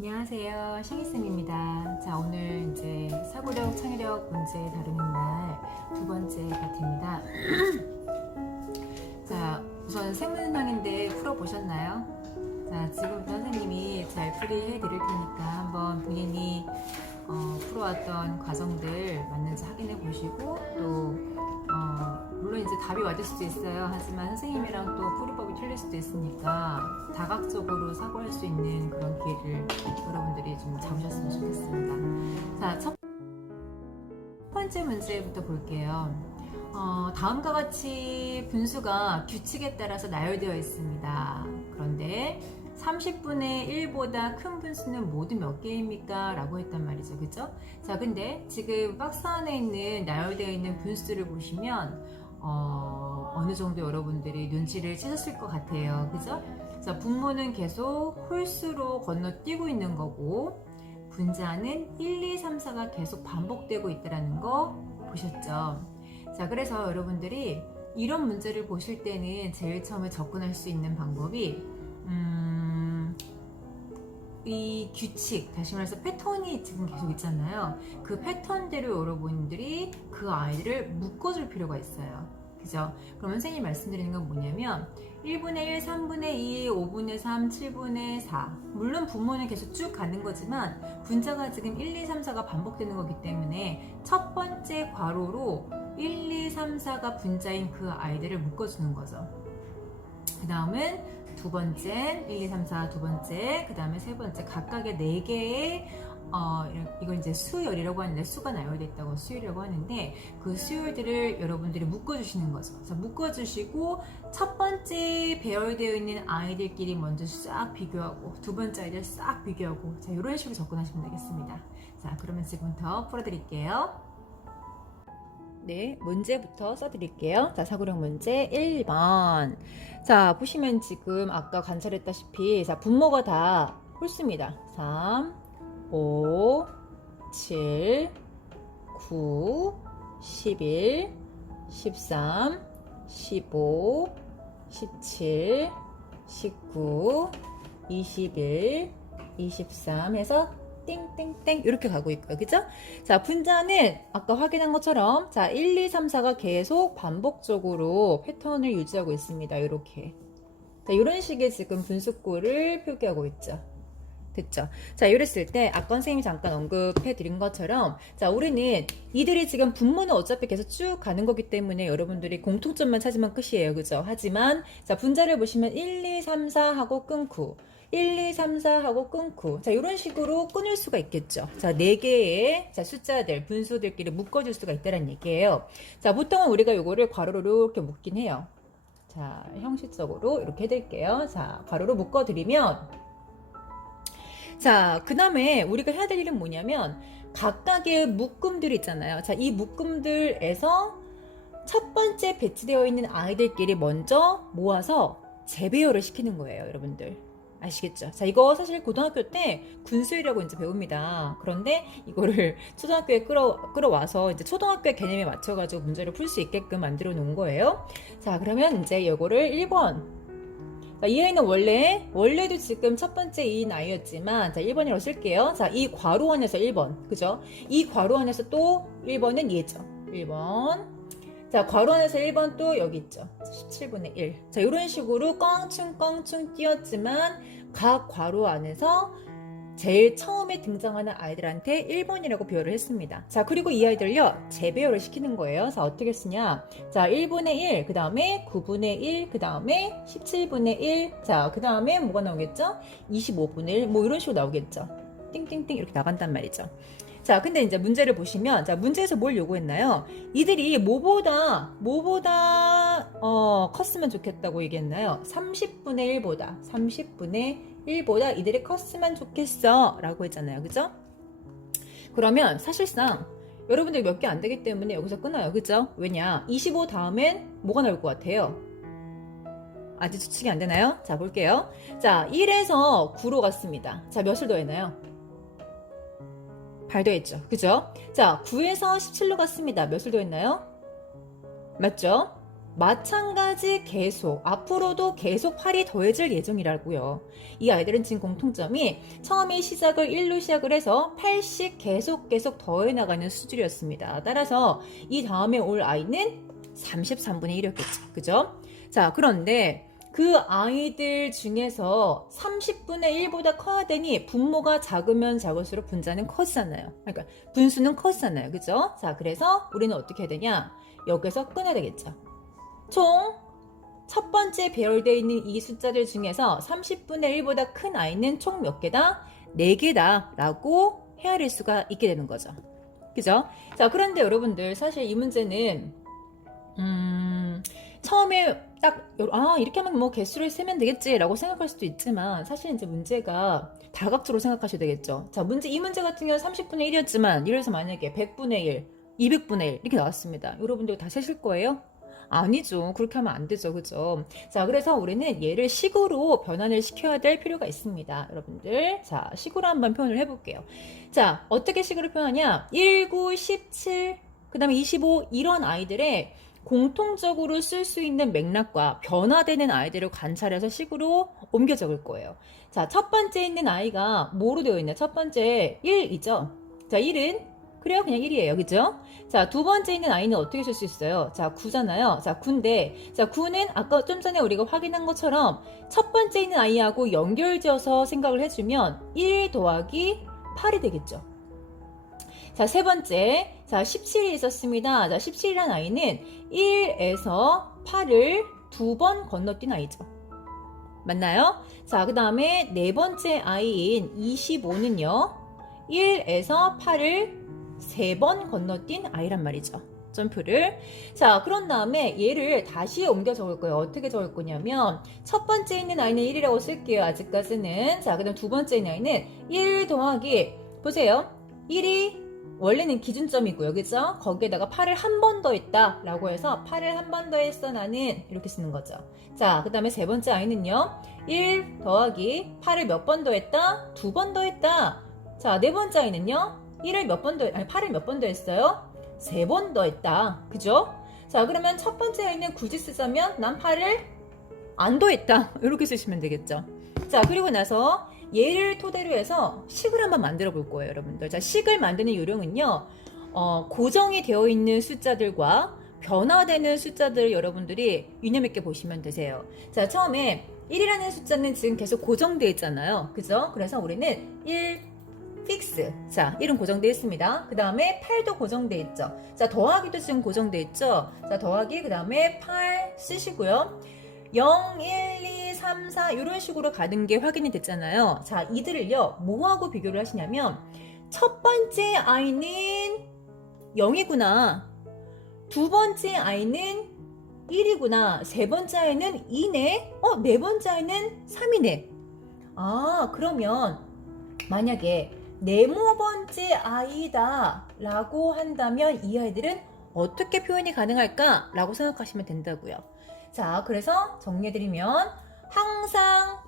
안녕하세요. 싱이쌤입니다. 자, 오늘 이제 사고력, 창의력 문제 다루는 날 두 번째 파트입니다. 자, 우선 세문항인데 풀어보셨나요? 자, 지금부터 선생님이 잘 풀이해 드릴 테니까 한번 본인이 풀어왔던 과정들 맞는지 확인해 보시고 또 물론 이제 답이 맞을 수도 있어요. 하지만 선생님이랑 또 풀이법이 틀릴 수도 있으니까 다각적으로 사고할 수 있는 그런 기회를 여러분들이 좀 잡으셨으면 좋겠습니다. 자, 첫 번째 문제부터 볼게요. 다음과 같이 분수가 규칙에 따라서 나열되어 있습니다. 그런데 30분의 1보다 큰 분수는 모두 몇 개입니까? 라고 했단 말이죠. 그죠? 자, 근데 지금 박스 안에 있는 나열되어 있는 분수를 보시면 어느 정도 여러분들이 눈치를 채셨을 것 같아요. 그죠? 자, 분모는 계속 홀수로 건너뛰고 있는 거고 분자는 1, 2, 3, 4가 계속 반복되고 있다는 거 보셨죠? 자, 그래서 여러분들이 이런 문제를 보실 때는 제일 처음에 접근할 수 있는 방법이 이 규칙, 다시 말해서 패턴이 지금 계속 있잖아요. 그 패턴대로 여러분들이 그 아이들을 묶어줄 필요가 있어요. 그죠? 그럼 선생님이 말씀드리는 건 뭐냐면 1분의 1, 3분의 2, 5분의 3, 7분의 4 물론 분모는 계속 쭉 가는 거지만 분자가 지금 1, 2, 3, 4가 반복되는 거기 때문에 첫 번째 괄호로 1, 2, 3, 4가 분자인 그 아이들을 묶어주는 거죠. 그 다음은 두 번째 1, 2, 3, 4 두 번째 그 다음에 세 번째 각각의 4개의 이걸 이제 수열이라고 하는데 수가 나열되어 있다고 수열이라고 하는데 그 수열들을 여러분들이 묶어주시는 거죠. 그래서 묶어주시고 첫 번째 배열되어 있는 아이들끼리 먼저 싹 비교하고 두 번째 아이들 싹 비교하고 자 이런 식으로 접근하시면 되겠습니다. 자 그러면 지금부터 풀어드릴게요. 네, 문제부터 써드릴게요. 자, 사고력 문제 1번. 자, 보시면 지금 아까 관찰했다시피, 자, 분모가 다 홀수입니다. 3, 5, 7, 9, 11, 13, 15, 17, 19, 21, 23 해서 땡땡땡 이렇게 가고 있고요. 그죠? 자, 분자는 아까 확인한 것처럼 자, 1, 2, 3, 4가 계속 반복적으로 패턴을 유지하고 있습니다. 이렇게. 자, 이런 식의 지금 분수꼴을 표기하고 있죠. 됐죠? 자, 이랬을 때 아까 선생님이 잠깐 언급해 드린 것처럼 자, 우리는 이들이 지금 분모는 어차피 계속 쭉 가는 거기 때문에 여러분들이 공통점만 찾으면 끝이에요. 그죠? 하지만 자, 분자를 보시면 1, 2, 3, 4 하고 끊고 1, 2, 3, 4 하고 끊고 자 이런 식으로 끊을 수가 있겠죠. 자 4개의 자, 숫자들 분수들끼리 묶어줄 수가 있다는 얘기예요. 자 보통은 우리가 요거를 괄호로 이렇게 묶긴 해요. 자 형식적으로 이렇게 해드릴게요. 자 괄호로 묶어드리면 자 그 다음에 우리가 해야 될 일은 뭐냐면 각각의 묶음들이 있잖아요. 자 이 묶음들에서 첫 번째 배치되어 있는 아이들끼리 먼저 모아서 재배열을 시키는 거예요. 여러분들 아시겠죠? 자, 이거 사실 고등학교 때 군수율이라고 이제 배웁니다. 그런데 이거를 초등학교에 끌어와서 이제 초등학교의 개념에 맞춰가지고 문제를 풀 수 있게끔 만들어 놓은 거예요. 자, 그러면 이제 이거를 1번. 자, 이 아이는 원래도 지금 첫 번째 이인 아이였지만, 자, 1번이라고 쓸게요. 자, 이 괄호 안에서 1번. 그죠? 이 괄호 안에서 또 1번은 얘죠. 1번. 자, 괄호 안에서 1번 또 여기 있죠. 17분의 1. 자, 이런 식으로 껑충껑충 띄었지만 각 괄호 안에서 제일 처음에 등장하는 아이들한테 1번이라고 배열을 했습니다. 자, 그리고 이 아이들요, 재배열을 시키는 거예요. 자, 어떻게 쓰냐. 자, 1분의 1, 그 다음에 9분의 1, 그 다음에 17분의 1. 자, 그 다음에 뭐가 나오겠죠? 25분의 1. 뭐 이런 식으로 나오겠죠. 띵띵띵 이렇게 나간단 말이죠. 자, 근데 이제 문제를 보시면, 자, 문제에서 뭘 요구했나요? 이들이 뭐보다 컸으면 좋겠다고 얘기했나요? 30분의 1보다 이들이 컸으면 좋겠어. 라고 했잖아요. 그죠? 그러면 사실상 여러분들 몇 개 안 되기 때문에 여기서 끊어요. 그죠? 왜냐? 25 다음엔 뭐가 나올 것 같아요? 아직 추측이 안 되나요? 자, 볼게요. 자, 1에서 9로 갔습니다. 자, 몇을 더했나요? 8 더했죠. 그죠? 자, 9에서 17로 갔습니다. 몇을 더했나요? 맞죠? 마찬가지 계속 앞으로도 계속 8이 더해질 예정이라고요. 이 아이들은 지금 공통점이 처음에 시작을 1로 시작을 해서 8씩 계속 더해 나가는 수준이었습니다. 따라서 이 다음에 올 아이는 33분의 1이었겠죠. 그죠? 자, 그런데 그 아이들 중에서 30분의 1보다 커야 되니 분모가 작으면 작을수록 분자는 커지잖아요. 그러니까 분수는 커지잖아요. 그죠? 자, 그래서 우리는 어떻게 해야 되냐? 여기서 끊어야 되겠죠. 총 첫 번째 배열되어 있는 이 숫자들 중에서 30분의 1보다 큰 아이는 총 몇 개다? 4개다 라고 헤아릴 수가 있게 되는 거죠. 그죠? 자, 그런데 여러분들 사실 이 문제는 처음에 딱 이렇게 하면 뭐 개수를 세면 되겠지 라고 생각할 수도 있지만 사실 이제 문제가 다각도로 생각하셔야 되겠죠. 자, 이 문제 같은 경우는 30분의 1이었지만 예를 들어서 만약에 100분의 1, 200분의 1 이렇게 나왔습니다. 여러분들 다 세실 거예요? 아니죠. 그렇게 하면 안 되죠. 그죠? 자, 그래서 우리는 얘를 식으로 변환을 시켜야 될 필요가 있습니다. 여러분들. 자, 식으로 한번 표현을 해볼게요. 자, 어떻게 식으로 표현하냐? 1, 9, 17, 그 다음에 25 이런 아이들의 공통적으로 쓸 수 있는 맥락과 변화되는 아이들을 관찰해서 식으로 옮겨 적을 거예요. 자, 첫 번째 있는 아이가 뭐로 되어 있나요? 첫 번째 1이죠. 자, 1은 그래요? 그냥 1이에요. 그죠? 자, 두 번째 있는 아이는 어떻게 쓸 수 있어요? 자, 9잖아요. 자, 9인데, 자, 9는 아까 좀 전에 우리가 확인한 것처럼 첫 번째 있는 아이하고 연결지어서 생각을 해주면 1 더하기 8이 되겠죠. 자, 세 번째. 자, 17이 있었습니다. 자, 17이라는 아이는 1에서 8을 2번 건너뛴 아이죠. 맞나요? 자, 그 다음에 네 번째 아이인 25는요. 1에서 8을 3번 건너뛴 아이란 말이죠. 점프를. 자, 그런 다음에 얘를 다시 옮겨 적을 거예요. 어떻게 적을 거냐면 첫 번째 있는 아이는 1이라고 쓸게요. 아직까지는. 자, 그 다음 두 번째 있는 아이는 1 더하기 보세요. 1이 원래는 기준점이고요. 그죠? 거기에다가 8을 한 번 더 했다 라고 해서 8을 한 번 더 했어 나는 이렇게 쓰는 거죠. 자, 그 다음에 세 번째 아이는요. 1 더하기 8을 몇 번 더 했다? 2번 더 했다. 자, 네 번째 아이는요. 8을 몇 번 더 했어요? 3번 더 했다. 그죠? 자, 그러면 첫 번째 아이는 굳이 쓰자면 난 8을 안 더했다. 이렇게 쓰시면 되겠죠. 자, 그리고 나서 얘를 토대로 해서 식을 한번 만들어 볼 거예요, 여러분들. 자, 식을 만드는 요령은요. 고정이 되어 있는 숫자들과 변화되는 숫자들을 여러분들이 유념 있게 보시면 되세요. 자, 처음에 1이라는 숫자는 지금 계속 고정되어 있잖아요. 그죠? 그래서 우리는 1 픽스. 자, 1은 고정되어 있습니다. 그 다음에 8도 고정되어 있죠. 자, 더하기도 지금 고정되어 있죠. 자, 더하기 그 다음에 8 쓰시고요. 0, 1, 2, 3, 4 이런 식으로 가는 게 확인이 됐잖아요. 자, 이들을요. 뭐하고 비교를 하시냐면 첫 번째 아이는 0이구나. 두 번째 아이는 1이구나. 세 번째 아이는 2네. 네 번째 아이는 3이네. 아, 그러면 만약에 네모 번째 아이다 라고 한다면 이 아이들은 어떻게 표현이 가능할까? 라고 생각하시면 된다고요. 자, 그래서 정리해드리면 항상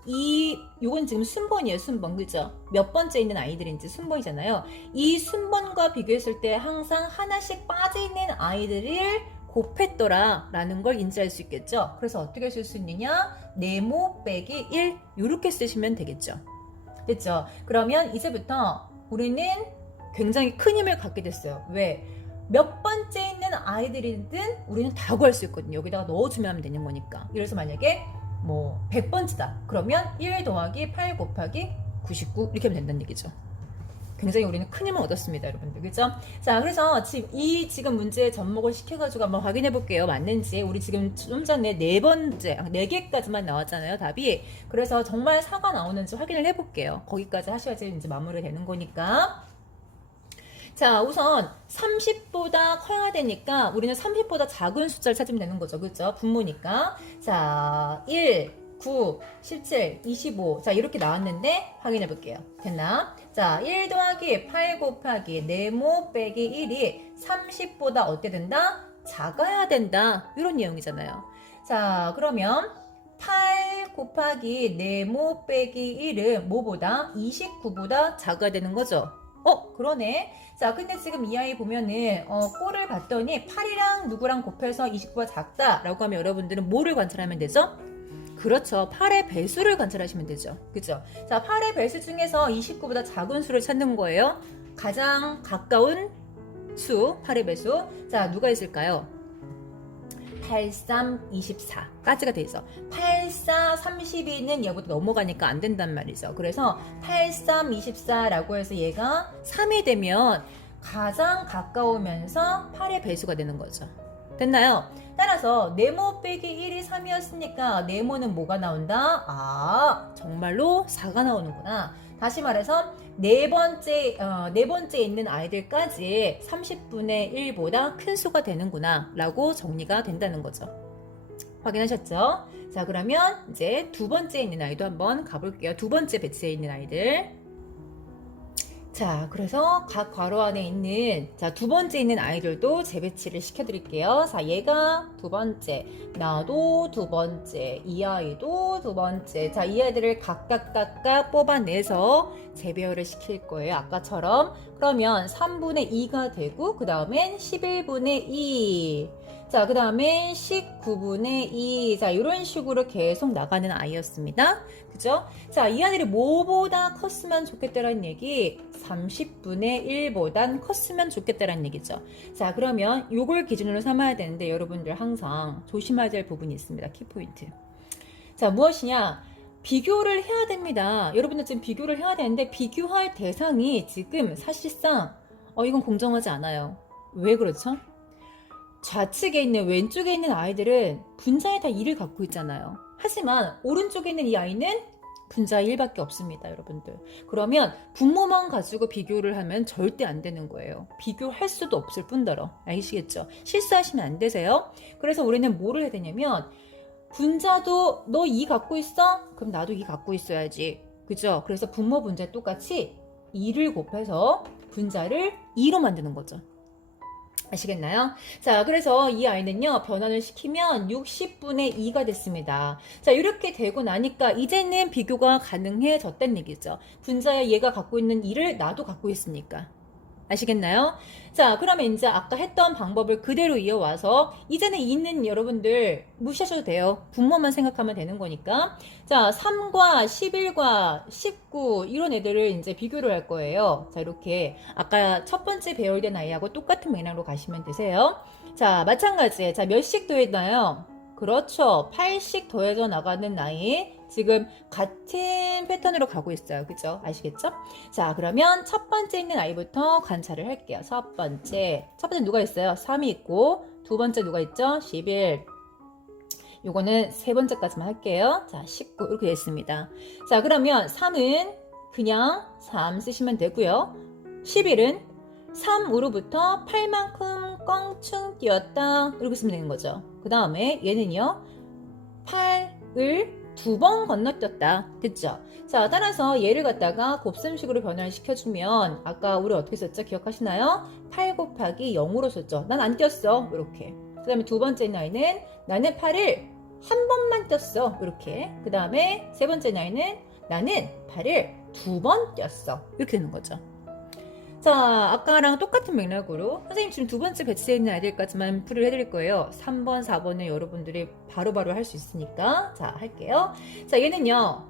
요건 지금 순번이에요. 순번. 그죠? 몇 번째 있는 아이들인지 순번이잖아요. 이 순번과 비교했을 때 항상 하나씩 빠져있는 아이들을 곱했더라 라는 걸 인지할 수 있겠죠. 그래서 어떻게 쓸 수 있느냐? 네모 빼기 1 이렇게 쓰시면 되겠죠. 됐죠? 그러면 이제부터 우리는 굉장히 큰 힘을 갖게 됐어요. 왜? 몇 번째 있는 아이들이든 우리는 다 구할 수 있거든요. 여기다가 넣어주면 하면 되는 거니까. 그래서 만약에 뭐 100번째다. 그러면 1 더하기 8 곱하기 99 이렇게 하면 된다는 얘기죠. 굉장히 우리는 큰 힘을 얻었습니다, 여러분들. 그죠? 자, 그래서 지금 문제 접목을 시켜가지고 한번 확인해 볼게요. 맞는지. 우리 지금 좀 전에 4개까지만 나왔잖아요, 답이. 그래서 정말 4가 나오는지 확인을 해 볼게요. 거기까지 하셔야지 이제 마무리 되는 거니까. 자, 우선 30보다 커야 되니까 우리는 30보다 작은 숫자를 찾으면 되는 거죠. 그죠? 분모니까. 자, 1, 9, 17, 25. 자, 이렇게 나왔는데 확인해 볼게요. 됐나? 자, 1 더하기 8 곱하기 네모 빼기 1이 30보다 어때 된다? 작아야 된다. 이런 내용이잖아요. 자, 그러면 8 곱하기 네모 빼기 1은 뭐보다? 29보다 작아야 되는 거죠. 그러네. 자, 근데 지금 이 아이 보면은 꼴을 봤더니 8이랑 누구랑 곱해서 29가 작다라고 하면 여러분들은 뭐를 관찰하면 되죠? 그렇죠. 8의 배수를 관찰하시면 되죠. 그죠? 자, 8의 배수 중에서 29보다 작은 수를 찾는 거예요. 가장 가까운 수, 8의 배수. 자, 누가 있을까요? 8, 3, 24까지가 돼 있어. 8, 4, 32는 얘보다 넘어가니까 안 된단 말이죠. 그래서 8, 3, 24라고 해서 얘가 3이 되면 가장 가까우면서 8의 배수가 되는 거죠. 됐나요? 따라서 네모 빼기 1이 3이었으니까 네모는 뭐가 나온다? 아, 정말로 4가 나오는구나. 다시 말해서 네 번째 있는 아이들까지 30분의 1보다 큰 수가 되는구나 라고 정리가 된다는 거죠. 확인하셨죠? 자, 그러면 이제 두 번째 있는 아이도 한번 가볼게요. 두 번째 배치에 있는 아이들. 자, 그래서 각 괄호 안에 있는 두 번째 있는 아이들도 재배치를 시켜드릴게요. 자, 얘가 두 번째, 나도 두 번째, 이 아이도 두 번째. 자, 이 아이들을 각각 뽑아내서 재배열을 시킬 거예요. 아까처럼. 그러면 3분의 2가 되고 그 다음엔 11분의 2. 자, 그 다음에 19분의 2. 자, 이런 식으로 계속 나가는 아이였습니다. 그죠? 자, 이 아이들이 뭐보다 컸으면 좋겠다라는 얘기, 30분의 1보단 컸으면 좋겠다라는 얘기죠. 자, 그러면 요걸 기준으로 삼아야 되는데 여러분들 항상 조심해야 될 부분이 있습니다. 키포인트. 자, 무엇이냐? 비교를 해야 됩니다. 여러분들 지금 비교를 해야 되는데 비교할 대상이 지금 사실상 이건 공정하지 않아요. 왜 그렇죠? 좌측에 있는 왼쪽에 있는 아이들은 분자에 다 2를 갖고 있잖아요. 하지만 오른쪽에 있는 이 아이는 분자에 1밖에 없습니다, 여러분들. 그러면 분모만 가지고 비교를 하면 절대 안 되는 거예요. 비교할 수도 없을 뿐더러. 아시겠죠? 실수하시면 안 되세요. 그래서 우리는 뭐를 해야 되냐면 분자도 너 2 갖고 있어? 그럼 나도 2 갖고 있어야지. 그죠? 그래서 분모 분자 똑같이 2를 곱해서 분자를 2로 만드는 거죠. 아시겠나요? 자, 그래서 이 아이는요, 변환을 시키면 60분의 2가 됐습니다. 자, 이렇게 되고 나니까 이제는 비교가 가능해졌다는 얘기죠. 분자에 얘가 갖고 있는 2를 나도 갖고 있으니까. 아시겠나요? 자, 그러면 이제 아까 했던 방법을 그대로 이어와서 이제는 있는 여러분들 무시하셔도 돼요. 분모만 생각하면 되는 거니까. 자, 3과 11과 19 이런 애들을 이제 비교를 할 거예요. 자, 이렇게 아까 첫 번째 배열된 아이하고 똑같은 맥락으로 가시면 되세요. 자, 마찬가지. 자, 몇씩 더했나요? 그렇죠. 8씩 더해져 나가는 나이. 지금 같은 패턴으로 가고 있어요. 그죠? 아시겠죠? 자, 그러면 첫 번째 있는 아이부터 관찰을 할게요. 첫 번째 누가 있어요? 3이 있고, 두 번째 누가 있죠? 11. 요거는 세 번째까지만 할게요. 자, 19 이렇게 됐습니다. 자, 그러면 3은 그냥 3 쓰시면 되고요. 11은 3으로부터 8만큼 껑충 띄었다 이렇게 쓰면 되는 거죠. 그 다음에 얘는요 8을 2번 건너뛰었다. 됐죠? 자, 따라서 얘를 갖다가 곱셈식으로 변화를 시켜주면 아까 우리 어떻게 썼죠? 기억하시나요? 8 곱하기 0으로 썼죠. 난 안 띄었어. 이렇게. 그 다음에 두 번째 나이는 나는 8을 한 번만 띄었어. 이렇게. 그 다음에 세 번째 나이는 나는 8을 2번 띄었어. 이렇게 되는 거죠. 자, 아까랑 똑같은 맥락으로 선생님 지금 두 번째 배치되어 있는 아이들까지만 풀이를 해드릴 거예요. 3번, 4번은 여러분들이 바로바로 할 수 있으니까. 자, 할게요. 자, 얘는요.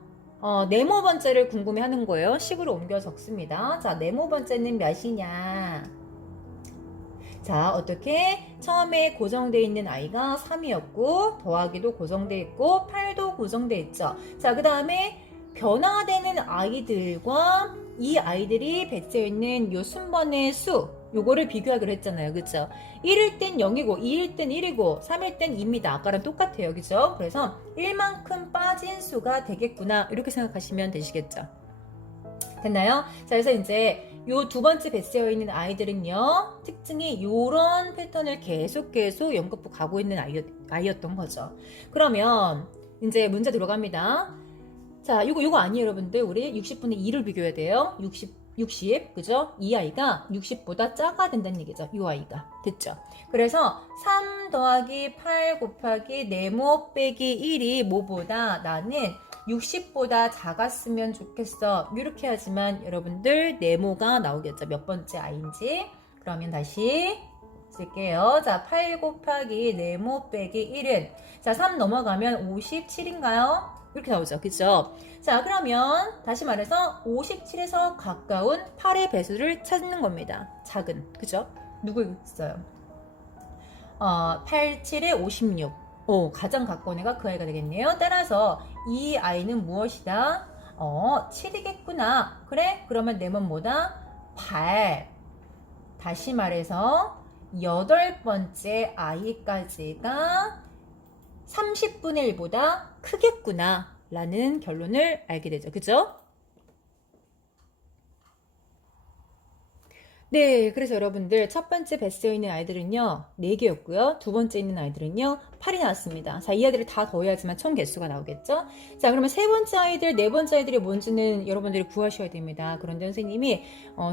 네모 번째를 궁금해 하는 거예요. 식으로 옮겨 적습니다. 자, 네모 번째는 몇이냐. 자, 어떻게? 처음에 고정되어 있는 아이가 3이었고 더하기도 고정되어 있고 8도 고정되어 있죠. 자, 그 다음에 변화되는 아이들과 이 아이들이 배치되어 있는 요 순번의 수 요거를 비교하기로 했잖아요. 그쵸? 1일 땐 0이고 2일 땐 1이고 3일 땐 2입니다. 아까랑 똑같아요. 그죠? 그래서 1만큼 빠진 수가 되겠구나 이렇게 생각하시면 되시겠죠. 됐나요? 자, 그래서 이제 요 두 번째 배치되어 있는 아이들은요 특징이 요런 패턴을 계속 연급부 가고 있는 아이였던 거죠. 그러면 이제 문제 들어갑니다. 자, 요거 아니에요, 여러분들. 우리 60분의 2를 비교해야 돼요. 60, 그죠? 이 아이가 60보다 작아야 된다는 얘기죠. 이 아이가. 됐죠? 그래서 3 더하기 8 곱하기 네모 빼기 1이 뭐보다 나는 60보다 작았으면 좋겠어. 이렇게 하지만 여러분들 네모가 나오겠죠. 몇 번째 아이인지. 그러면 다시 쓸게요. 자, 8 곱하기 네모 빼기 1은 자, 3 넘어가면 57인가요? 이렇게 나오죠. 그죠? 자, 그러면 다시 말해서 57에서 가까운 8의 배수를 찾는 겁니다. 작은. 그죠? 누구 있어요? 8, 7에 56. 가장 가까운 애가 그 아이가 되겠네요. 따라서 이 아이는 무엇이다? 7이겠구나. 그래? 그러면 네모는 뭐다? 8. 다시 말해서 8번째 아이까지가 30분의 1보다 크겠구나 라는 결론을 알게 되죠. 그죠? 네, 그래서 여러분들 첫 번째 배스에 있는 아이들은요 4개였고요. 두 번째 있는 아이들은요 8이 나왔습니다. 자, 이 아이들을 다 더해야지만 총 개수가 나오겠죠. 자, 그러면 세 번째 아이들, 네 번째 아이들이 뭔지는 여러분들이 구하셔야 됩니다. 그런데 선생님이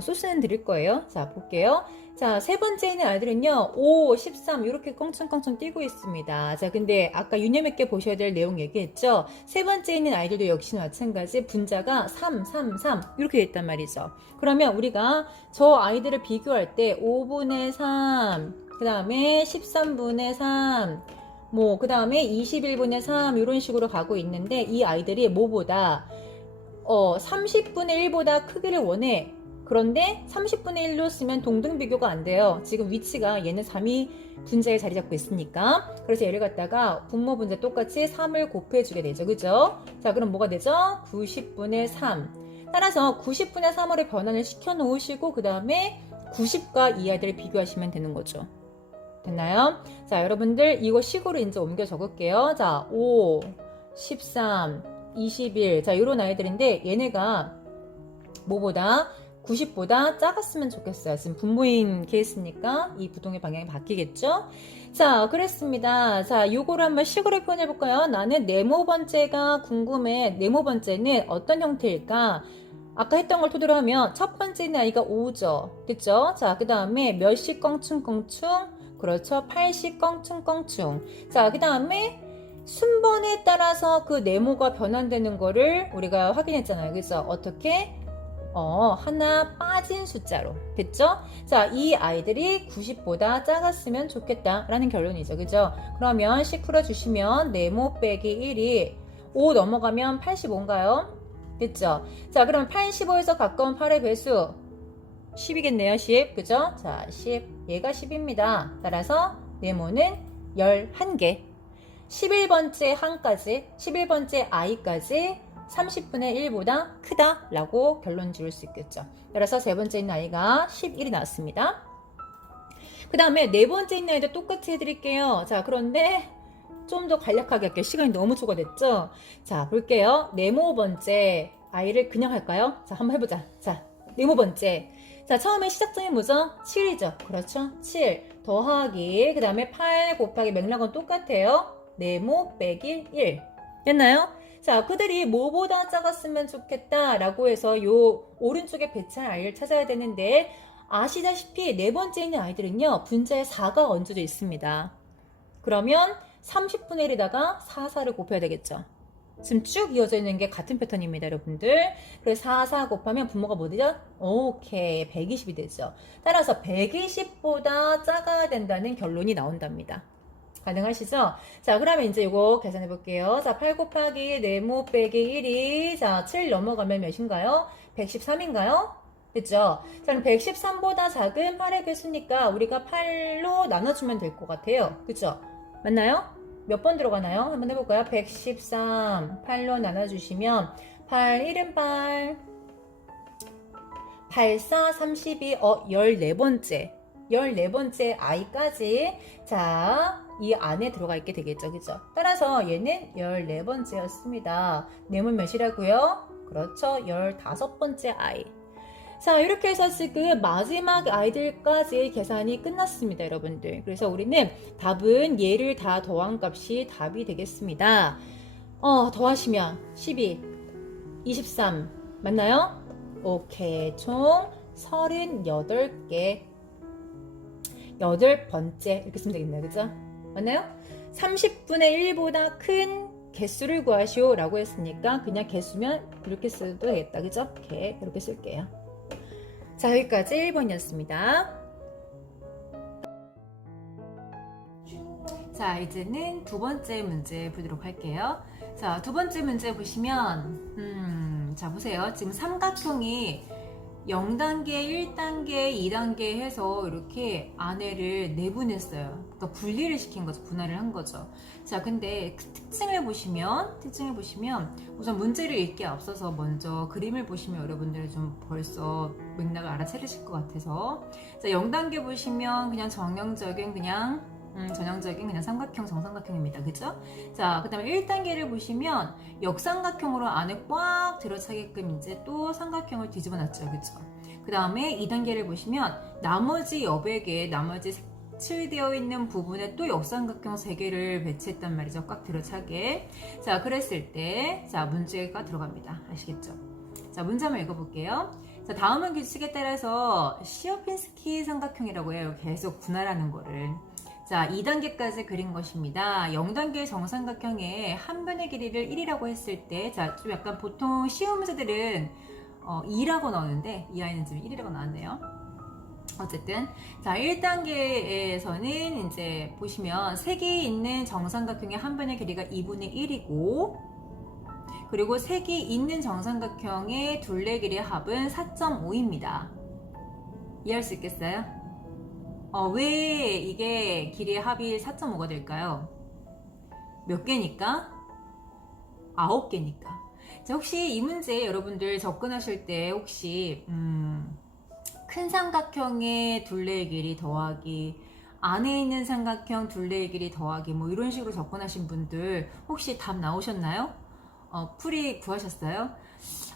소스는 드릴 거예요. 자, 볼게요. 자, 세 번째 있는 아이들은요 5, 13 이렇게 껑충껑충 뛰고 있습니다. 자, 근데 아까 유념 있게 보셔야 될 내용 얘기했죠. 세 번째 있는 아이들도 역시 마찬가지 분자가 3, 3, 3 이렇게 됐단 말이죠. 그러면 우리가 저 아이들을 비교할 때 5분의 3, 그 다음에 13분의 3, 그 다음에 21분의 3 이런 식으로 가고 있는데 이 아이들이 뭐보다 30분의 1보다 크기를 원해. 그런데 30분의 1로 쓰면 동등 비교가 안 돼요. 지금 위치가 얘는 3이 분자에 자리 잡고 있으니까. 그래서 얘를 갖다가 분모 분자 똑같이 3을 곱해주게 되죠. 그죠? 자, 그럼 뭐가 되죠? 90분의 3. 따라서 90분의 3으로 변환을 시켜 놓으시고 그 다음에 90과 이 아이들을 비교하시면 되는 거죠. 됐나요? 자, 여러분들 이거 식으로 이제 옮겨 적을게요. 자, 5, 13, 21. 자, 이런 아이들인데 얘네가 뭐보다 90보다 작았으면 좋겠어요. 지금 분모인 케이스니까 이 부동의 방향이 바뀌겠죠? 자, 그랬습니다. 자, 요거를 한번 식으로 표현해 볼까요? 나는 네모 번째가 궁금해. 네모 번째는 어떤 형태일까? 아까 했던 걸 토대로 하면 첫 번째는 아이가 5죠. 됐죠? 자, 그 다음에 몇씩 껑충껑충. 그렇죠. 8씩 껑충껑충. 자, 그 다음에 순번에 따라서 그 네모가 변환되는 거를 우리가 확인했잖아요. 그래서 어떻게? 하나 빠진 숫자로. 됐죠? 자, 이 아이들이 90보다 작았으면 좋겠다라는 결론이죠. 그죠? 그러면 식 풀어주시면 네모 빼기 1이 5 넘어가면 85인가요? 됐죠? 자, 그럼 85에서 가까운 8의 배수 10이겠네요. 10. 그죠? 자, 10. 얘가 10입니다. 따라서 네모는 11개. 11번째 항까지, 11번째 i까지 30분의 1보다 크다라고 결론 지을 수 있겠죠. 따라서 세 번째 있는 아이가 11이 나왔습니다. 그 다음에 네 번째 있는 아이도 똑같이 해드릴게요. 자, 그런데 좀 더 간략하게 할게요. 시간이 너무 초과됐죠? 자, 볼게요. 네모 번째 아이를 그냥 할까요? 자, 한번 해보자. 자, 네모 번째. 자, 처음에 시작점이 뭐죠? 7이죠. 그렇죠? 7 더하기 그 다음에 8 곱하기 맥락은 똑같아요. 네모 빼기 1. 됐나요? 자, 그들이 뭐보다 작았으면 좋겠다 라고 해서 요 오른쪽에 배치한 아이를 찾아야 되는데 아시다시피 네 번째 있는 아이들은요 분자에 4가 얹어져 있습니다. 그러면 30분의 1에다가 4, 4를 곱해야 되겠죠. 지금 쭉 이어져 있는 게 같은 패턴입니다, 여러분들. 그래서 4, 4 곱하면 분모가 뭐 되죠? 오케이, 120이 되죠. 따라서 120보다 작아야 된다는 결론이 나온답니다. 가능하시죠? 자, 그러면 이제 이거 계산해 볼게요. 자, 8 곱하기 네모 빼기 1이 자, 7 넘어가면 몇인가요? 113인가요? 됐죠? 자, 그럼 113보다 작은 8의 배수니까 우리가 8로 나눠주면 될 것 같아요. 그쵸? 맞나요? 몇 번 들어가나요? 한번 해볼까요? 113 8로 나눠주시면 8 1은 8 8 4 32 14번째 14번째 i까지 자, 이 안에 들어가 있게 되겠죠. 그죠? 따라서 얘는 14번째였습니다. 네모 몇이라고요? 그렇죠. 15번째 i. 자, 이렇게 해서 지금 마지막 아이들까지 계산이 끝났습니다, 여러분들. 그래서 우리는 답은 얘를 다 더한 값이 답이 되겠습니다. 더하시면 12, 23 맞나요? 오케이. 총 38개 8번째 이렇게 쓰면 되겠네요. 그죠? 맞나요? 30분의 1보다 큰 개수를 구하시오 라고 했으니까 그냥 개수면 이렇게 써도 되겠다. 그죠? 이렇게 쓸게요. 자, 여기까지 1번이었습니다. 자, 이제는 두 번째 문제 보도록 할게요. 자, 두 번째 문제 보시면 자, 보세요. 지금 삼각형이 0단계, 1단계, 2단계 해서 이렇게 안에를 내분했어요. 그러니까 분리를 시킨 거죠. 분할을 한 거죠. 자, 근데 그 특징을 보시면 우선 문제를 읽기에 앞서서 먼저 그림을 보시면 여러분들이 좀 벌써 맥락을 알아차리실 것 같아서, 자, 0단계 보시면 그냥 전형적인 그냥 삼각형, 정삼각형입니다. 그죠? 자, 그 다음에 1단계를 보시면 역삼각형으로 안에 꽉 들어차게끔 이제 또 삼각형을 뒤집어 놨죠. 그죠? 그 다음에 2단계를 보시면 나머지 여백에, 나머지 색칠되어 있는 부분에 또 역삼각형 3개를 배치했단 말이죠. 꽉 들어차게. 자, 그랬을 때, 자, 문제가 들어갑니다. 아시겠죠? 자, 문제 한번 읽어볼게요. 자, 다음은 규칙에 따라서 시어핀스키 삼각형이라고 해요. 계속 분할하는 거를. 자, 2단계까지 그린 것입니다. 0단계 정삼각형의 한 변의 길이를 1이라고 했을 때, 자, 좀 약간 보통 쉬운 문제들은 2라고 나오는데, 이 아이는 지금 1이라고 나왔네요. 어쨌든, 자, 1단계에서는 이제 보시면 3개 있는 정삼각형의 한 변의 길이가 2분의 1이고, 그리고 3개 있는 정삼각형의 둘레 길이의 합은 4.5입니다. 이해할 수 있겠어요? 왜 이게 길이의 합이 4.5가 될까요? 몇 개니까? 9개니까. 자, 혹시 이 문제 여러분들 접근하실 때 혹시 큰 삼각형의 둘레의 길이 더하기, 안에 있는 삼각형 둘레의 길이 더하기 뭐 이런 식으로 접근하신 분들 혹시 답 나오셨나요? 풀이 구하셨어요?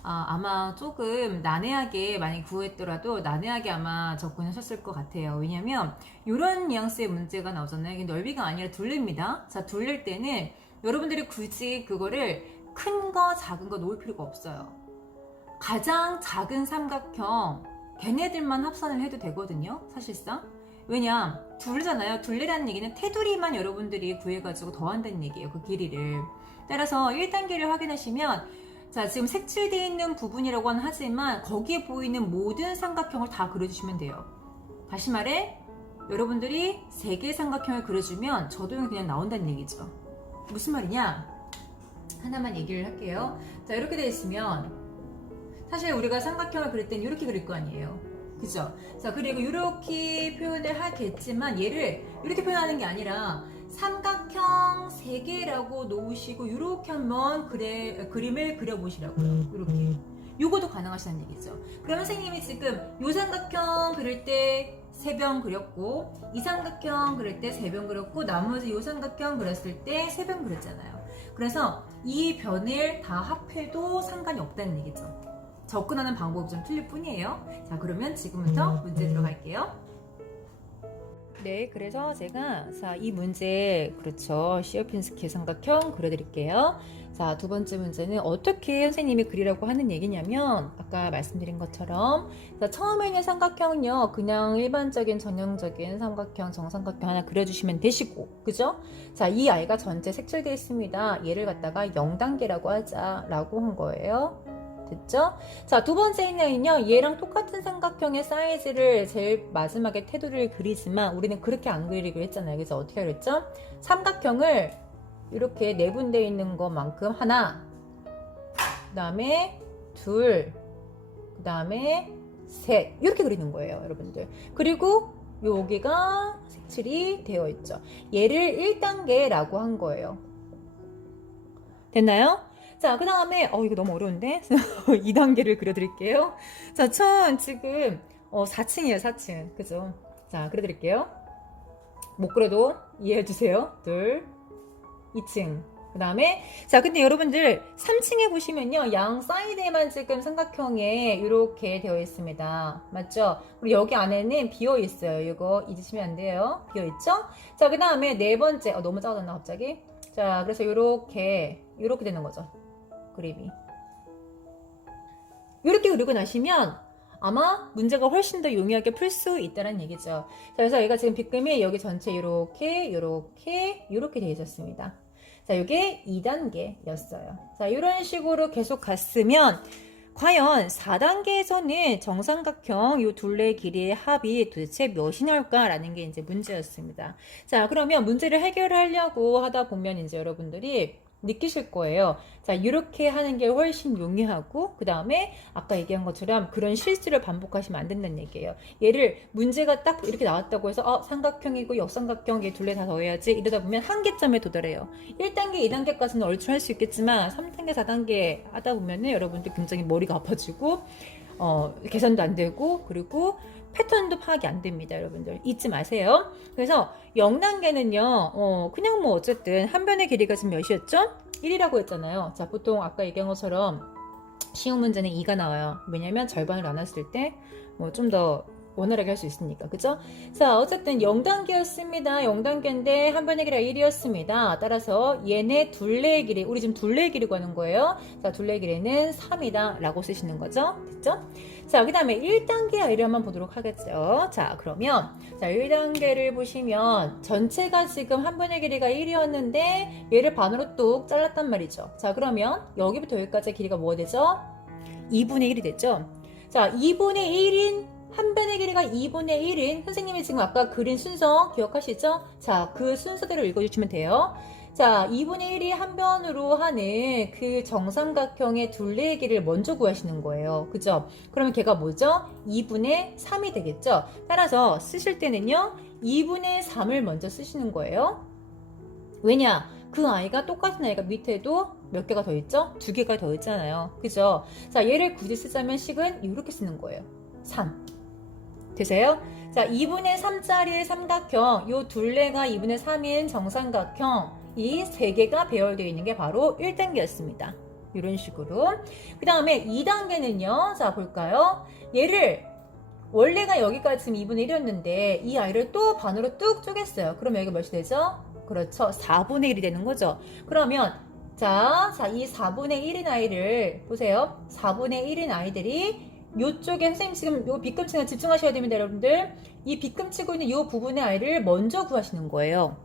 아마 조금 난해하게 많이 구했더라도 난해하게 아마 접근하셨을 것 같아요. 왜냐면 이런 뉘앙스의 문제가 나오잖아요. 이게 넓이가 아니라 둘레입니다. 자, 둘레일 때는 여러분들이 굳이 그거를 큰 거 작은 거 놓을 필요가 없어요. 가장 작은 삼각형 걔네들만 합산을 해도 되거든요. 사실상. 왜냐, 둘레잖아요. 둘레라는 얘기는 테두리만 여러분들이 구해가지고 더한다는 얘기예요. 그 길이를. 따라서 1단계를 확인하시면, 자, 지금 색칠되어 있는 부분이라고는 하지만 거기에 보이는 모든 삼각형을 다 그려주시면 돼요. 다시 말해, 여러분들이 3개의 삼각형을 그려주면 저도 그냥 나온다는 얘기죠. 무슨 말이냐? 하나만 얘기를 할게요. 자, 이렇게 되어 있으면 사실 우리가 삼각형을 그릴 땐 이렇게 그릴 거 아니에요. 그죠? 자, 그리고 이렇게 표현을 하겠지만 얘를 이렇게 표현하는 게 아니라 삼각형 3개라고 놓으시고 이렇게 한번 그림을 그려보시라고요. 이렇게. 요거도 가능하시다는 얘기죠. 그러면 선생님이 지금 요 삼각형 그릴 때 3변 그렸고, 이 삼각형 그릴 때 3변 그렸고, 나머지 요 삼각형 그렸을 때 3변 그렸잖아요. 그래서 이 변을 다 합해도 상관이 없다는 얘기죠. 접근하는 방법이 좀 틀릴 뿐이에요. 자, 그러면 지금부터 문제 들어갈게요. 네, 그래서 제가 이 문제, 그렇죠, 시어핀스키 삼각형 그려드릴게요. 자, 두 번째 문제는 어떻게 선생님이 그리라고 하는 얘기냐면, 아까 말씀드린 것처럼, 자, 처음에 있는 삼각형은요, 그냥 일반적인 전형적인 삼각형, 정삼각형 하나 그려주시면 되시고, 그죠? 자, 이 아이가 전체 색칠되어 있습니다. 얘를 갖다가 0단계라고 하자라고 한 거예요. 됐죠? 자, 두 번째 있는요, 얘랑 똑같은 삼각형의 사이즈를 제일 마지막에 테두리를 그리지만 우리는 그렇게 안 그리기로 했잖아요. 그래서 어떻게 하려 했죠? 삼각형을 이렇게 내분되어 있는 것만큼 하나, 그 다음에 둘, 그 다음에 셋, 이렇게 그리는 거예요, 여러분들. 그리고 여기가 색칠이 되어 있죠. 얘를 1단계라고 한 거예요. 됐나요? 자, 그 다음에, 이거 너무 어려운데? 2단계를 그려드릴게요. 자, 전 지금, 4층이에요, 4층. 그죠? 자, 그려드릴게요. 못 그려도 이해해주세요. 둘, 2층. 그 다음에, 자, 근데 여러분들, 3층에 보시면요, 양 사이드에만 지금 삼각형에 이렇게 되어 있습니다. 맞죠? 그리고 여기 안에는 비어 있어요. 이거 잊으시면 안 돼요. 비어 있죠? 자, 그 다음에 네 번째, 너무 작아졌나, 갑자기? 자, 그래서 이렇게 되는 거죠. 그림이. 이렇게 그리고 나시면 아마 문제가 훨씬 더 용이하게 풀 수 있다는 얘기죠. 자, 그래서 얘가 지금 빗금이 여기 전체 이렇게 되어 있었습니다. 자, 이게 2단계였어요. 자, 이런 식으로 계속 갔으면 과연 4단계에서는 정삼각형 이 둘레 길이의 합이 도대체 몇이 나올까라는 게 이제 문제였습니다. 자, 그러면 문제를 해결하려고 하다 보면 이제 여러분들이 느끼실 거예요. 자, 이렇게 하는 게 훨씬 용이하고, 그 다음에 아까 얘기한 것처럼 그런 실수를 반복하시면 안 된다는 얘기예요. 얘를 문제가 딱 이렇게 나왔다고 해서 삼각형이고 역삼각형 얘 둘레 다 더해야지 이러다 보면 한계점에 도달해요. 1단계, 2단계까지는 얼추 할 수 있겠지만 3단계, 4단계 하다 보면은 여러분들 굉장히 머리가 아파지고 계산도 안 되고, 그리고 패턴도 파악이 안 됩니다. 여러분들 잊지 마세요. 그래서 0단계는요 그냥 뭐 어쨌든 한 변의 길이가 지금 몇이었죠? 1이라고 했잖아요. 자, 보통 아까 얘기한 것처럼 쉬운 문제는 2가 나와요. 왜냐면 절반을 나눴을 때 뭐 좀 더 원활하게 할 수 있으니까. 그죠? 자, 어쨌든 0단계였습니다. 0단계인데 한 변의 길이가 1이었습니다. 따라서 얘네 둘레의 길이, 우리 지금 둘레의 길이 구하는 거예요. 자, 둘레의 길이는 3이다 라고 쓰시는 거죠. 됐죠? 자, 그 다음에 1단계 아이를 한번 보도록 하겠죠. 자, 그러면 자, 1단계를 보시면 전체가 지금 한 변의 길이가 1이었는데 얘를 반으로 뚝 잘랐단 말이죠. 자, 그러면 여기부터 여기까지 길이가 뭐가 되죠? 2분의 1이 됐죠. 자, 2분의 1인 한 변의 길이가 2분의 1인 선생님이 지금 아까 그린 순서 기억하시죠? 자, 그 순서대로 읽어주시면 돼요. 자, 2분의 1이 한 변으로 하는 그 정삼각형의 둘레의 길이를 먼저 구하시는 거예요. 그죠? 그러면 걔가 뭐죠? 2분의 3이 되겠죠? 따라서 쓰실 때는요, 2분의 3을 먼저 쓰시는 거예요. 왜냐? 그 아이가 똑같은 아이가 밑에도 몇 개가 더 있죠? 2개가 더 있잖아요. 그죠? 자, 얘를 굳이 쓰자면 식은 이렇게 쓰는 거예요. 3. 되세요? 자, 2분의 3짜리의 삼각형, 요 둘레가 2분의 3인 정삼각형, 이 세 개가 배열되어 있는 게 바로 1단계였습니다. 이런 식으로. 그 다음에 2단계는요, 자, 볼까요? 얘를, 원래가 여기까지 지금 2분의 1이었는데, 이 아이를 또 반으로 뚝 쪼갰어요. 그럼 여기가 몇이 되죠? 그렇죠. 4분의 1이 되는 거죠. 그러면, 자, 이 4분의 1인 아이를, 보세요. 4분의 1인 아이들이 요쪽에 선생님 지금 요 빗금치에 집중하셔야 됩니다, 여러분들. 이 빗금치고 있는 요 부분의 아이를 먼저 구하시는 거예요.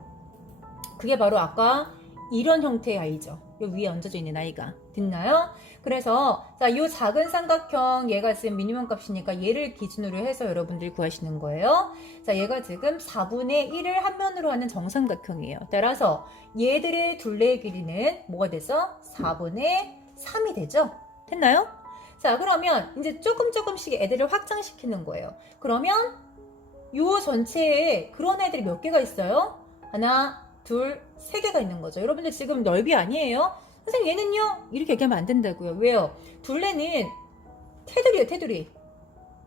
그게 바로 아까 이런 형태의 아이죠. 요 위에 얹어져 있는 아이가. 됐나요? 그래서 자, 요 작은 삼각형 얘가 지금 미니멈 값이니까 얘를 기준으로 해서 여러분들이 구하시는 거예요. 자, 얘가 지금 4분의 1을 한 면으로 하는 정삼각형이에요. 따라서 얘들의 둘레의 길이는 뭐가 되죠? 4분의 3이 되죠? 됐나요? 자, 그러면 이제 조금씩 애들을 확장시키는 거예요. 그러면 요 전체에 그런 애들이 몇 개가 있어요? 하나, 둘, 세 개가 있는 거죠. 여러분들 지금 넓이 아니에요? 선생님 얘는요? 이렇게 얘기하면 안 된다고요. 왜요? 둘레는 테두리예요, 테두리.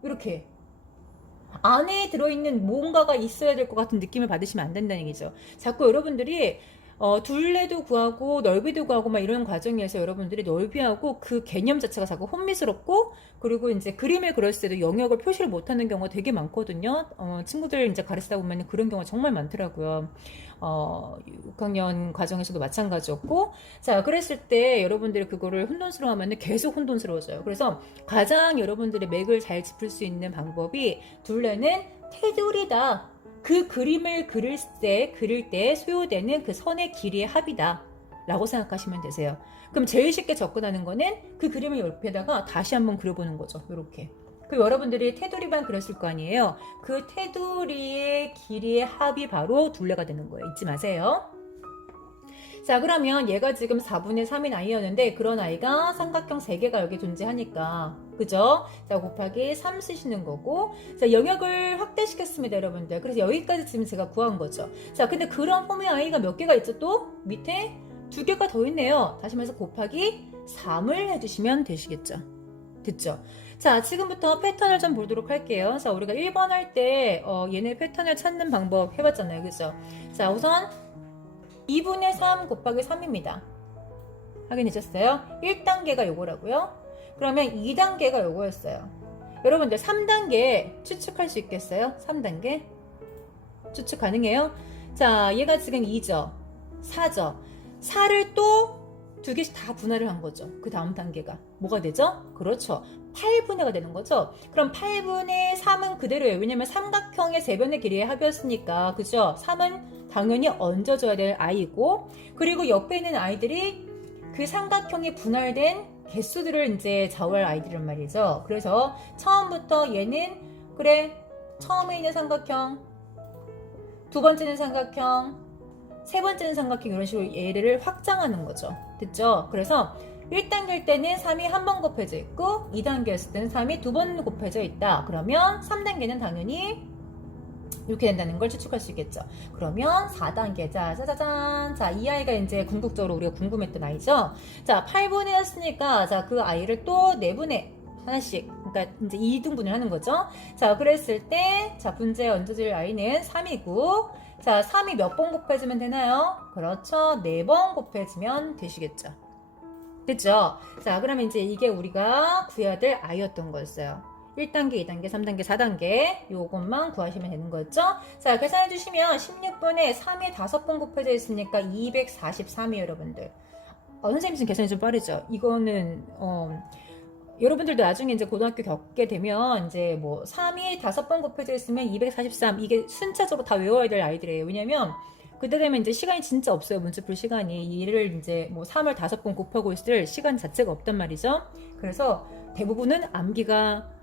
이렇게. 안에 들어있는 뭔가가 있어야 될 것 같은 느낌을 받으시면 안 된다는 얘기죠. 자꾸 여러분들이 둘레도 구하고 넓이도 구하고 막 이런 과정에서 여러분들이 넓이하고 그 개념 자체가 자꾸 혼미스럽고, 그리고 이제 그림을 그렸을 때도 영역을 표시를 못하는 경우가 되게 많거든요. 친구들 이제 가르치다 보면 그런 경우가 정말 많더라고요. 6학년 과정에서도 마찬가지였고, 자, 그랬을 때 여러분들이 그거를 혼돈스러워하면 계속 혼돈스러워져요. 그래서 가장 여러분들의 맥을 잘 짚을 수 있는 방법이 둘레는 테두리다. 그 그림을 그릴 때 소요되는 그 선의 길이의 합이다 라고 생각하시면 되세요. 그럼 제일 쉽게 접근하는 거는 그 그림을 옆에다가 다시 한번 그려보는 거죠. 이렇게. 그리고 여러분들이 테두리만 그렸을 거 아니에요. 그 테두리의 길이의 합이 바로 둘레가 되는 거예요. 잊지 마세요. 자, 그러면 얘가 지금 4분의 3인 아이였는데 그런 아이가 삼각형 3개가 여기 존재하니까, 그죠? 자, 곱하기 3 쓰시는 거고, 자, 영역을 확대시켰습니다, 여러분들. 그래서 여기까지 지금 제가 구한 거죠. 자, 근데 그런 폼의 아이가 몇 개가 있죠? 또 밑에 2개가 더 있네요. 다시 말해서 곱하기 3을 해주시면 되시겠죠. 됐죠? 자, 지금부터 패턴을 좀 보도록 할게요. 자, 우리가 1번 할 때 얘네 패턴을 찾는 방법 해봤잖아요, 그죠? 자, 우선 2분의 3 곱하기 3입니다. 확인되셨어요? 1단계가 요거라고요. 그러면 2단계가 요거였어요. 여러분들 3단계 추측할 수 있겠어요? 3단계? 추측 가능해요? 자, 얘가 지금 2죠. 4죠. 4를 또 2개씩 다 분할을 한 거죠. 그 다음 단계가. 뭐가 되죠? 그렇죠. 8분의가 되는 거죠. 그럼 8분의 3은 그대로예요. 왜냐면 삼각형의 세변의 길이의 합이었으니까. 그죠? 3은 당연히 얹어줘야 될 아이고, 그리고 옆에 있는 아이들이 그 삼각형이 분할된 개수들을 이제 좌우할 아이들이란 말이죠. 그래서 처음부터 얘는 그래 처음에 있는 삼각형, 두 번째는 삼각형, 세 번째는 삼각형, 이런 식으로 얘를 확장하는 거죠. 됐죠? 그래서 1단계일 때는 3이 한 번 곱해져 있고 2단계였을 때는 3이 두 번 곱해져 있다. 그러면 3단계는 당연히 이렇게 된다는 걸 추측할 수 있겠죠. 그러면 4단계. 자, 짜자잔. 자, 이 아이가 이제 궁극적으로 우리가 궁금했던 아이죠. 자, 8분의였으니까, 자, 그 아이를 또 4분의 하나씩. 그러니까 이제 2등분을 하는 거죠. 자, 그랬을 때, 자, 분자에 얹어질 아이는 3이고, 자, 3이 몇 번 곱해지면 되나요? 그렇죠. 4번 곱해지면 되시겠죠. 됐죠? 자, 그러면 이제 이게 우리가 구해야 될 아이였던 거였어요. 1단계, 2단계, 3단계, 4단계 요것만 구하시면 되는 거죠. 자, 계산해 주시면 16분에 3이 5번 곱해져 있으니까 243이에요, 여러분들. 선생님 지금 계산이 좀 빠르죠? 이거는 여러분들도 나중에 이제 고등학교 겪게 되면 이제 뭐 3이 5번 곱해져 있으면 243, 이게 순차적으로 다 외워야 될 아이들이에요. 왜냐면 그때 되면 이제 시간이 진짜 없어요. 문제 풀 시간이. 얘를 이제 뭐 3을 5번 곱하고 있을 시간 자체가 없단 말이죠. 그래서 대부분은 암기가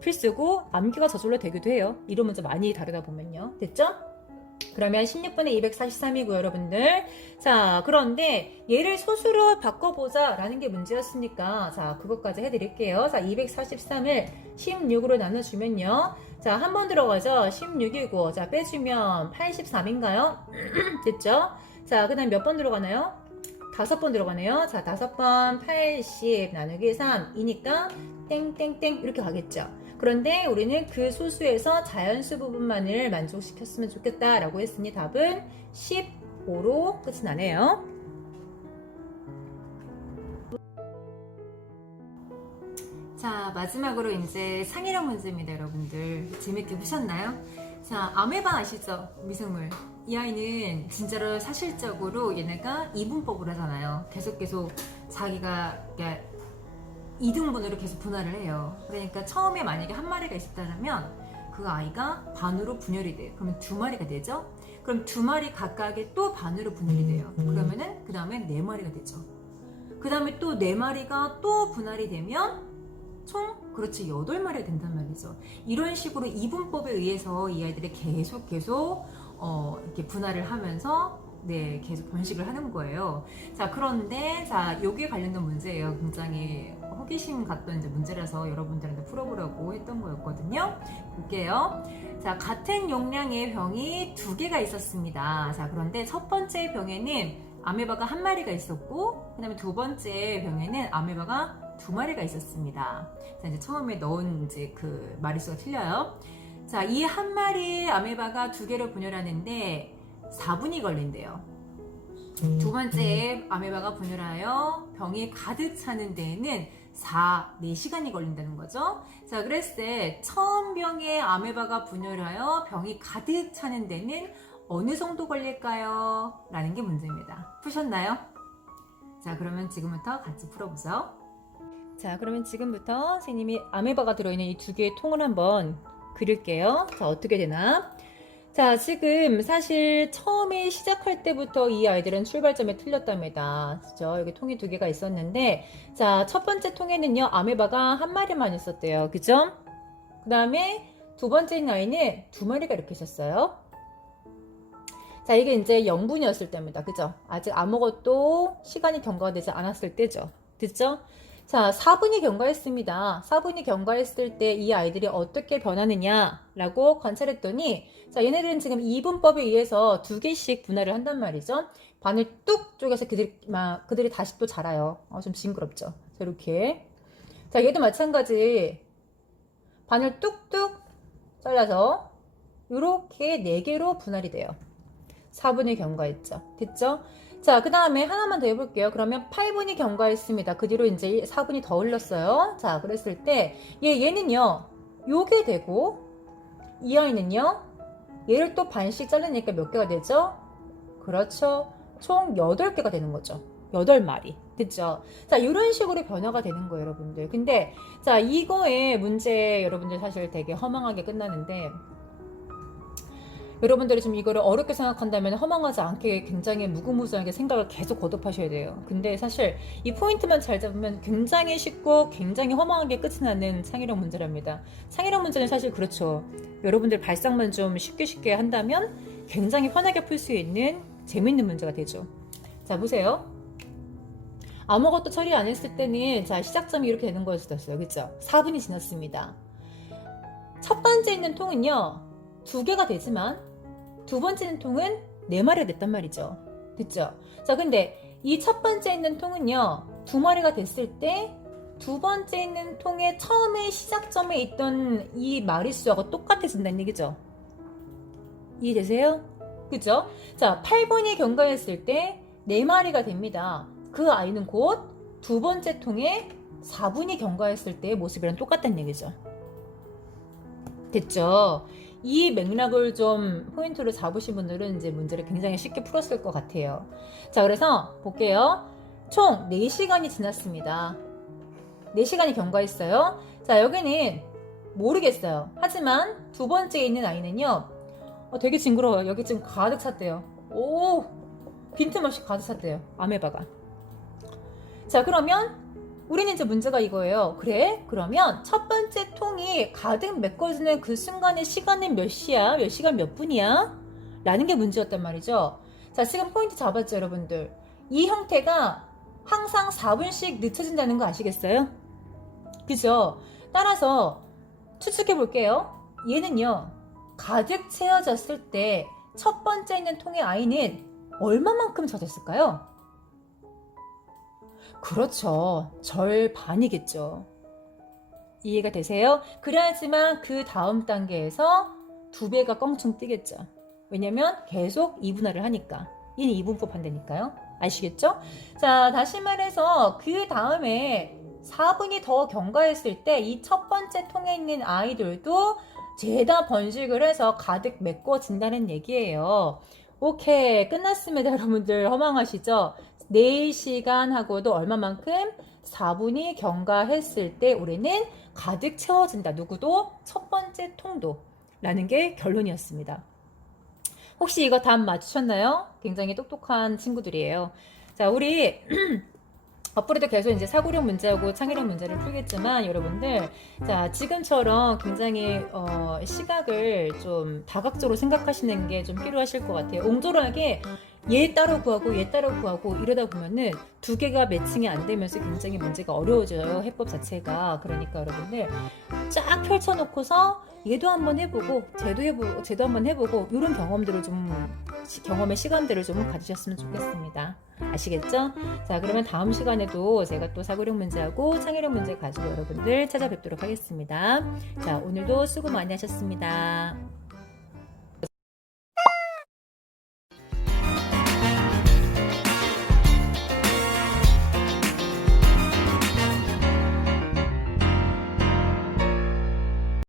필수고 암기가 저절로 되기도 해요. 이런 문제 많이 다루다 보면요. 됐죠? 그러면 16분의 243이고요, 여러분들. 자, 그런데 얘를 소수로 바꿔보자 라는 게 문제였으니까, 자, 그것까지 해드릴게요. 자, 243을 16으로 나눠주면요. 자, 한 번 들어가죠? 16이고, 자, 빼주면 83인가요? 됐죠? 자, 그 다음 몇 번 들어가나요? 5번 들어가네요. 자, 5번 80 나누기 3이니까 땡땡땡 이렇게 가겠죠. 그런데 우리는 그 소수에서 자연수 부분만을 만족시켰으면 좋겠다라고 했으니 답은 15로 끝이 나네요. 자, 마지막으로 이제 상이력 문제입니다, 여러분들. 재밌게 보셨나요? 자, 아메바 아시죠? 미생물. 이 아이는 진짜로 사실적으로 얘네가 이분법을 하잖아요. 계속 자기가 그러니까 2등분으로 계속 분할을 해요. 그러니까 처음에 만약에 한 마리가 있었다면 그 아이가 반으로 분열이 돼요. 그러면 2마리가 되죠. 그럼 2마리 각각의 또 반으로 분열이 돼요. 그러면은 그 다음에 4마리가 되죠. 그 다음에 또 4마리가 또 분할이 되면 총 그렇지 8마리가 된단 말이죠. 이런 식으로 이분법에 의해서 이 아이들이 계속 이렇게 분할을 하면서 계속 번식을 하는 거예요. 자, 그런데 자, 여기에 관련된 문제예요. 굉장히 호기심 갔던 이제 문제라서 여러분들한테 풀어보려고 했던 거였거든요. 볼게요. 자, 같은 용량의 병이 2개가 있었습니다. 자, 그런데 첫 번째 병에는 아메바가 1마리가 있었고, 그 다음에 두 번째 병에는 아메바가 2마리가 있었습니다. 자, 이제 처음에 넣은 이제 그 마리수가 틀려요. 자, 이 1마리의 아메바가 2개로 분열하는데 4분이 걸린대요. 두 번째 아메바가 분열하여 병이 가득 차는 데에는 4시간이 걸린다는 거죠. 자, 그랬을 때 처음 병에 아메바가 분열하여 병이 가득 차는 데는 어느 정도 걸릴까요? 라는 게 문제입니다. 푸셨나요? 자, 그러면 지금부터 같이 풀어보죠. 자, 그러면 지금부터 선생님이 아메바가 들어있는 이 2개의 통을 한번 그릴게요. 자, 어떻게 되나? 자, 지금 사실 처음에 시작할 때부터 이 아이들은 출발점에 틀렸답니다. 그죠? 여기 통이 2개가 있었는데, 자, 첫 번째 통에는요, 아메바가 1마리만 있었대요. 그죠? 그 다음에 두 번째 아이는 2마리가 이렇게 있었어요. 자, 이게 이제 0분이었을 때입니다. 그죠? 아직 아무것도 시간이 경과가 되지 않았을 때죠. 됐죠? 자, 4분이 경과했습니다. 4분이 경과했을 때 이 아이들이 어떻게 변하느냐라고 관찰했더니, 자, 얘네들은 지금 이분법에 의해서 2개씩 분할을 한단 말이죠. 반을 뚝 쪼개서 그들이 다시 또 자라요. 좀 징그럽죠? 자, 이렇게. 자, 얘도 마찬가지. 반을 뚝뚝 잘라서 이렇게 4개로 분할이 돼요. 4분이 경과했죠. 됐죠? 자, 그 다음에 하나만 더 해볼게요. 그러면 8분이 경과했습니다. 그 뒤로 이제 4분이 더 흘렀어요. 자, 그랬을 때, 얘는요, 요게 되고, 이 아이는요, 얘를 또 반씩 자르니까 몇 개가 되죠? 그렇죠. 총 8개가 되는 거죠. 8마리. 됐죠? 자, 이런 식으로 변화가 되는 거예요, 여러분들. 근데, 자, 이거의 문제, 여러분들 사실 되게 허망하게 끝나는데, 여러분들이 좀 이거를 어렵게 생각한다면 허망하지 않게 굉장히 무궁무진하게 생각을 계속 거듭하셔야 돼요. 근데 사실 이 포인트만 잘 잡으면 굉장히 쉽고 굉장히 허망하게 끝이 나는 창의력 문제랍니다. 창의력 문제는 사실 그렇죠. 여러분들 발상만 좀 쉽게 한다면 굉장히 편하게 풀 수 있는 재밌는 문제가 되죠. 자, 보세요. 아무것도 처리 안 했을 때는 자, 시작점이 이렇게 되는 거였어요. 그쵸? 4분이 지났습니다. 첫 번째 있는 통은요, 2개가 되지만 두 번째 있는 통은 4마리가 됐단 말이죠. 됐죠? 자, 근데 이 첫 번째 있는 통은요, 2마리가 됐을 때 두 번째 있는 통의 처음에 시작점에 있던 이 마리수하고 똑같아진다는 얘기죠. 이해되세요? 그죠? 자, 8번이 경과했을 때 4마리가 됩니다. 그 아이는 곧 두 번째 통에 4분이 경과했을 때의 모습이랑 똑같다는 얘기죠. 됐죠? 이 맥락을 좀 포인트로 잡으신 분들은 이제 문제를 굉장히 쉽게 풀었을 것 같아요. 자, 그래서 볼게요. 총 4시간이 지났습니다. 4시간이 경과했어요. 자, 여기는 모르겠어요. 하지만 두 번째에 있는 아이는요, 되게 징그러워요. 여기 지금 가득 찼대요. 오, 빈틈없이 가득 찼대요. 아메바가. 자, 그러면 우리는 이제 문제가 이거예요. 그래? 그러면 첫 번째 통이 가득 메꿔지는 그 순간의 시간은 몇 시야? 몇 시간 몇 분이야? 라는 게 문제였단 말이죠. 자, 지금 포인트 잡았죠, 여러분들? 이 형태가 항상 4분씩 늦춰진다는 거 아시겠어요? 그죠? 따라서 추측해 볼게요. 얘는요, 가득 채워졌을 때 첫 번째 있는 통의 아이는 얼마만큼 젖었을까요? 그렇죠. 절반이겠죠. 이해가 되세요? 그래야지만 그 다음 단계에서 2배가 껑충 뛰겠죠. 왜냐면 계속 이분할을 하니까. 얘는 이분법 한다니까요. 아시겠죠? 자, 다시 말해서 그 다음에 4분이 더 경과했을 때 이 첫 번째 통에 있는 아이들도 죄다 번식을 해서 가득 메꿔진다는 얘기예요. 오케이, 끝났습니다. 여러분들 허망하시죠? 4시간 하고도 얼마만큼? 4분이 경과했을 때 우리는 가득 채워진다. 누구도? 첫 번째 통도. 라는 게 결론이었습니다. 혹시 이거 답 맞추셨나요? 굉장히 똑똑한 친구들이에요. 자, 우리 앞으로도 계속 이제 사고력 문제하고 창의력 문제를 풀겠지만 여러분들, 자, 지금처럼 굉장히 시각을 좀 다각적으로 생각하시는 게 좀 필요하실 것 같아요. 옹졸하게 얘 따로 구하고 얘 따로 구하고 이러다 보면은 2개가 매칭이 안 되면서 굉장히 문제가 어려워져요. 해법 자체가. 그러니까 여러분들 쫙 펼쳐놓고서 얘도 한번 해보고 쟤도 한번 해보고 이런 경험들을 좀 경험의 시간들을 좀 가지셨으면 좋겠습니다. 아시겠죠? 자, 그러면 다음 시간에도 제가 또 사고력 문제하고 창의력 문제 가지고 여러분들 찾아뵙도록 하겠습니다. 자, 오늘도 수고 많이 하셨습니다.